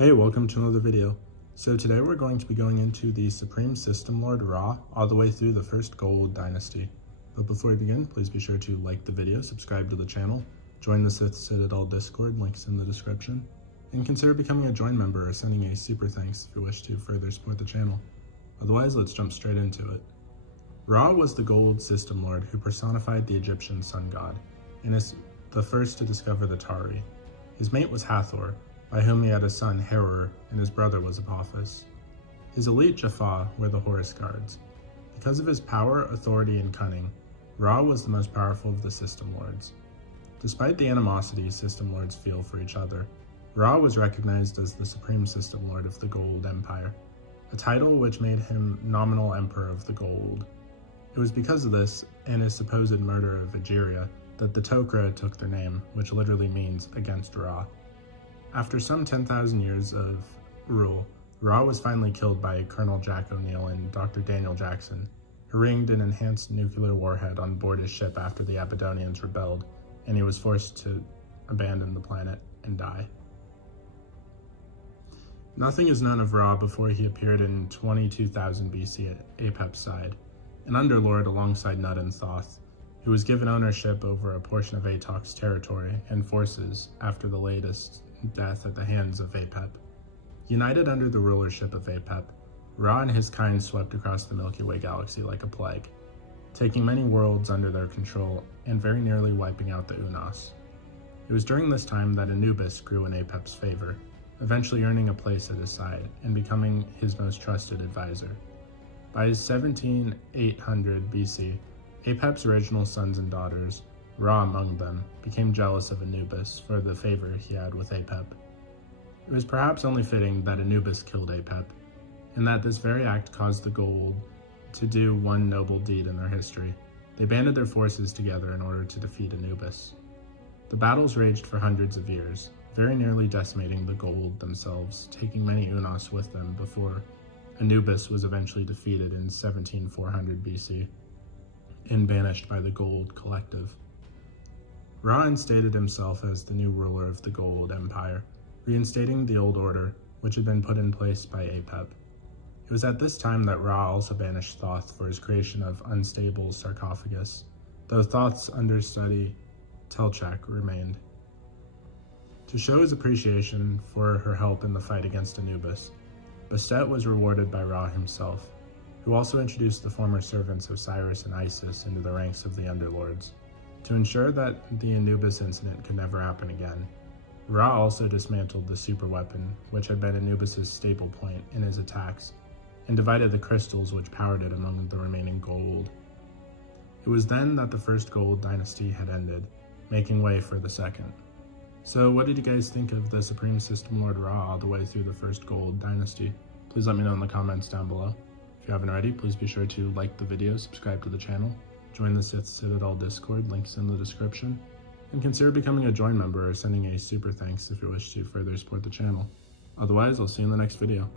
Hey, welcome to another video. So today we're going to be going into the Supreme System Lord Ra all the way through the first GOA'ULD dynasty. But before we begin, please be sure to like the video, subscribe to the channel, join the Sith Citadel Discord, links in the description, and consider becoming a join member or sending a super thanks if you wish to further support the channel. Otherwise, let's jump straight into it. Ra was the GOA'ULD System Lord who personified the Egyptian sun god, and is the first to discover the Tari. His mate was Hathor, by whom he had a son Herer, and his brother was Apophis. His elite Jaffa were the Horus Guards. Because of his power, authority, and cunning, Ra was the most powerful of the System Lords. Despite the animosity System Lords feel for each other, Ra was recognized as the Supreme System Lord of the GOA'ULD Empire, a title which made him nominal Emperor of the GOA'ULD. It was because of this, and his supposed murder of Egeria, that the Tok'ra took their name, which literally means against Ra. After some 10,000 years of rule, Ra was finally killed by Colonel Jack O'Neill and Dr. Daniel Jackson, who ringed an enhanced nuclear warhead on board his ship after the Abydonians rebelled, and he was forced to abandon the planet and die. Nothing is known of Ra before he appeared in 22,000 BC at Apep's side, an underlord alongside Nud and Thoth, who was given ownership over a portion of Atok's territory and forces after the latest death at the hands of Apep. United under the rulership of Apep, Ra and his kind swept across the Milky Way galaxy like a plague, taking many worlds under their control and very nearly wiping out the Unas. It was during this time that Anubis grew in Apep's favor, eventually earning a place at his side and becoming his most trusted advisor. By 17,800 BC, Apep's original sons and daughters, Ra among them, became jealous of Anubis for the favor he had with Apep. It was perhaps only fitting that Anubis killed Apep, and that this very act caused the GOA'ULD to do one noble deed in their history. They banded their forces together in order to defeat Anubis. The battles raged for hundreds of years, very nearly decimating the GOA'ULD themselves, taking many Unas with them before Anubis was eventually defeated in 17,400 BC and banished by the GOA'ULD collective. Ra instated himself as the new ruler of the GOA'ULD Empire, reinstating the old order, which had been put in place by Apep. It was at this time that Ra also banished Thoth for his creation of Unstable's sarcophagus, though Thoth's understudy, Telchak, remained. To show his appreciation for her help in the fight against Anubis, Bastet was rewarded by Ra himself, who also introduced the former servants of Cyrus and Isis into the ranks of the Underlords. To ensure that the Anubis incident could never happen again, Ra also dismantled the superweapon, which had been Anubis' staple point in his attacks, and divided the crystals which powered it among the remaining GOA'ULD. It was then that the first GOA'ULD dynasty had ended, making way for the second. So what did you guys think of the Supreme System Lord Ra all the way through the first GOA'ULD dynasty? Please let me know in the comments down below. If you haven't already, please be sure to like the video, subscribe to the channel, join the Sith Citadel Discord, links in the description, and consider becoming a join member or sending a super thanks if you wish to further support the channel. Otherwise, I'll see you in the next video.